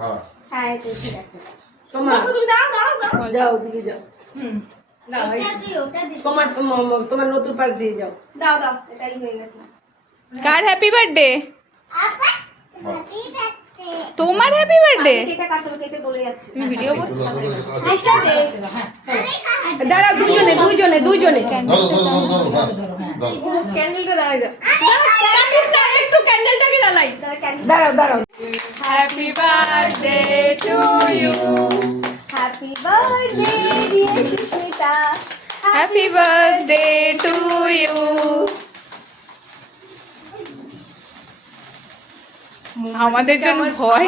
হ্যাঁ হ্যাঁ এই তো ঠিক আছে। সোমা তুমি দাঁড়াও। যাও ওদিকে যাও। দাও তোমার তোমার নতুন পাশ দিয়ে যাও। দাও এটাই হয়ে গেছে। কার হ্যাপি বার্থডে? তোমার হ্যাপি বার্থডে? কেকটা কাটো, কেটে বলে যাচ্ছে। তুমি ভিডিও করছো? দাঁড়াও দুইজনে ধরো ক্যান্ডেলটা দাঁড়াই যাও। একটু ক্যান্ডেলটাকে জ্বালাই। দাঁড়াও happy birthday to you, happy birthday dear Susmita. Happy birthday to you. আমাদের জন্য ভয়,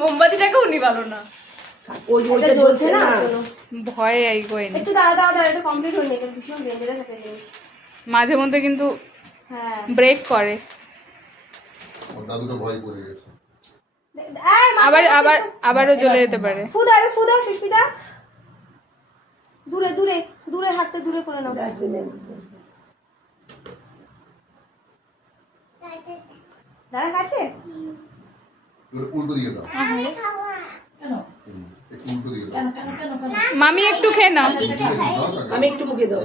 মোমবাতিটাকেও নিবালো না। ওইটা জ্বলছে না। ভয় আইগোয়নি। একটু দাঁড়াও এটা কমপ্লিট হয়নি, এটা ভীষণ ডেঞ্জারাস একটা জিনিস। মাঝে মধ্যে কিন্তু হ্যাঁ ব্রেক করে। ওর দাদুটা ভয় করে গেছে। আবারও জ্বলে যেতে পারে। ফু দাও সুস্মিতা। দূরে হাতটা দূরে করে নাও। দাদা কাছে এবার উল্টো দিকে দাও। একটু উল্টো দিকে দাও। মামি একটু খেয়ে নাও। আমি একটু মুখে দাও।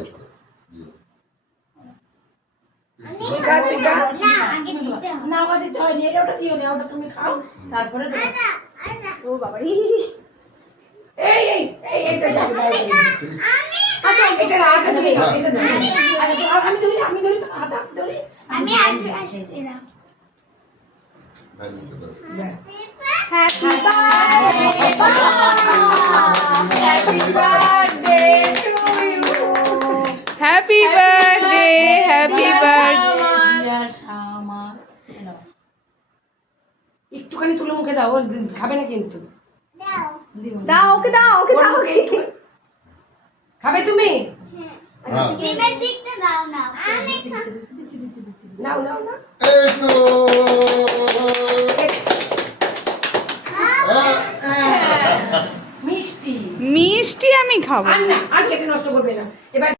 না আমার দিতে হয়নি, এটা ওটা দিও না, ওটা তুমি খাও তারপরে দেবো। ও বাবা এইটা যাবে না, আচ্ছা এটা না, এটা ধরে নাও, এটা ধরে নাও। আমি ধরি তো হাত ধরি। আমি আসছি না। ভাই মুখে দাও। ব্যাস। Happy birthday to you. Happy birthday, happy birthday. একটুখানি তুলে মুখে দাও, ও খাবে না কিন্তু। দাও ওকে দাও খাবে তুমি? হ্যাঁ ক্রিমের দিকটা দাও না। আমি নাও এই তো মিষ্টি। মিষ্টি আমি খাবো। আর কেটে নষ্ট করবে না এবার।